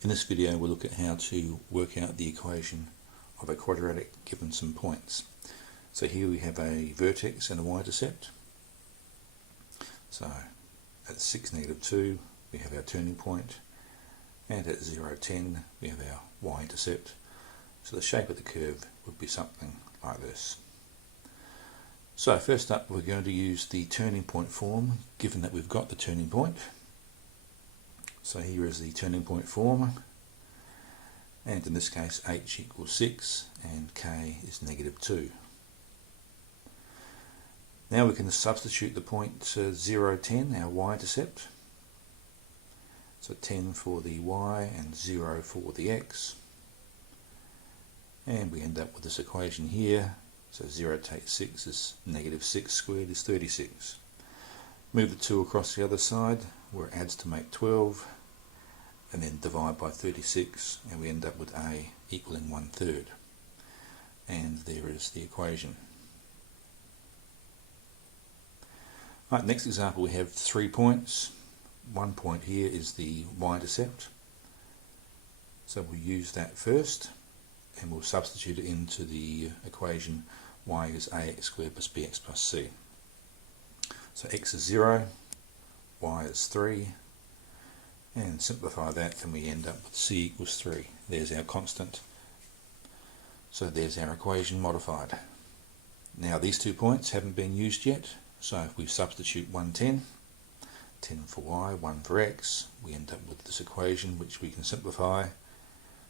In this video we'll look at how to work out the equation of a quadratic given some points. So here we have a vertex and a y-intercept. So at 6, -2 we have our turning point, and at 0, 10 we have our y-intercept. So the shape of the curve would be something like this. So first up we're going to use the turning point form, given that we've got the turning point. So here is the turning point form, and in this case h equals 6 and k is -2. Now we can substitute the point 0, 10, our y-intercept. So 10 for the y and 0 for the x. And we end up with this equation here. So 0 take 6 is -6 squared is 36. Move the 2 across the other side where it adds to make 12. And then divide by 36, and we end up with a equaling 1/3. And there is the equation. Right, next example we have 3 points. One point here is the y-intercept. So we'll use that first, and we'll substitute it into the equation y is ax squared plus bx plus c. So x is 0, y is 3. And simplify that, and we end up with c equals 3. There's our constant. So there's our equation modified. Now these 2 points haven't been used yet, so if we substitute 1, 10, 10 for y, 1 for x, we end up with this equation which we can simplify.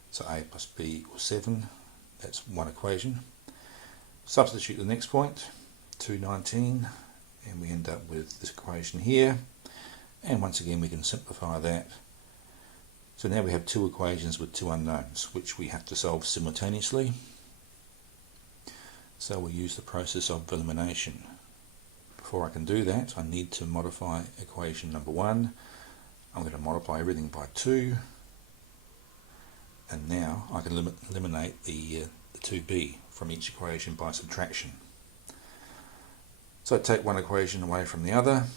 So a plus b equals 7. That's one equation. Substitute the next point, 2, 19, and we end up with this equation here. And once again we can simplify that. So now we have 2 equations with 2 unknowns which we have to solve simultaneously. So we'll use the process of elimination. Before I can do that I need to modify equation number 1. I'm going to multiply everything by 2, and now I can eliminate the 2b from each equation by subtraction. So I take one equation away from the other,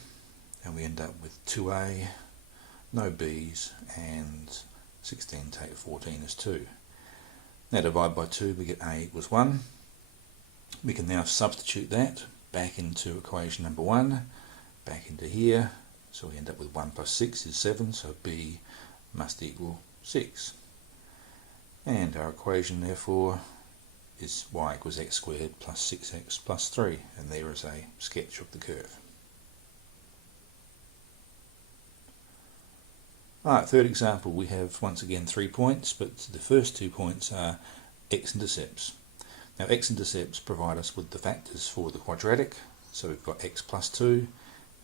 and we end up with 2a, no b's, and 16 take 14 is 2. Now divide by 2, we get a equals 1. We can now substitute that back into equation number 1, back into here, so we end up with 1 plus 6 is 7, so b must equal 6. And our equation therefore is y equals x squared plus 6x plus 3, and there is a sketch of the curve. Alright, third example, we have once again 3 points, but the first 2 points are x-intercepts. Now x-intercepts provide us with the factors for the quadratic, so we've got x plus 2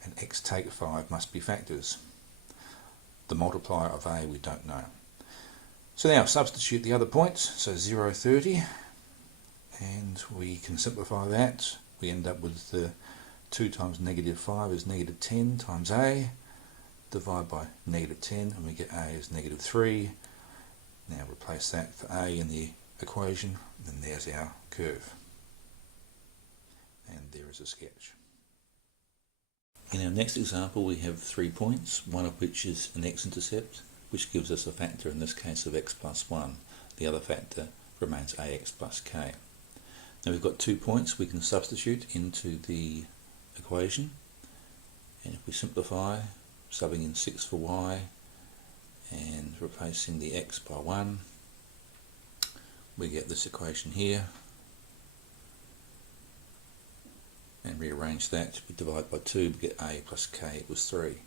and x take 5 must be factors. The multiplier of a we don't know. So now substitute the other points, so 0, 30, and we can simplify that. We end up with the 2 times -5 is -10 times a. Divide by -10 and we get a is -3. Now replace that for a in the equation, and then there's our curve. And there is a sketch. In our next example we have 3 points, one of which is an x-intercept, which gives us a factor, in this case of x plus 1. The other factor remains ax plus k. Now we've got 2 points we can substitute into the equation, and if we simplify, subbing in 6 for y and replacing the x by 1, we get this equation here, and rearrange that. We divide by 2, we get a plus k equals 3.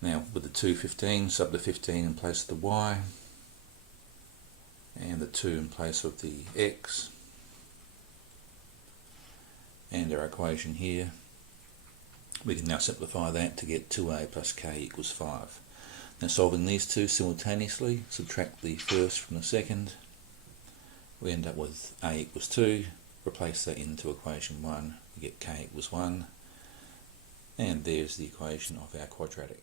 Now with the 2, 15, sub the 15 in place of the y, and the 2 in place of the x, and our equation here. We can now simplify that to get 2a plus k equals 5. Now solving these two simultaneously, subtract the first from the second, we end up with a equals 2, replace that into equation 1, we get k equals 1, and there's the equation of our quadratic.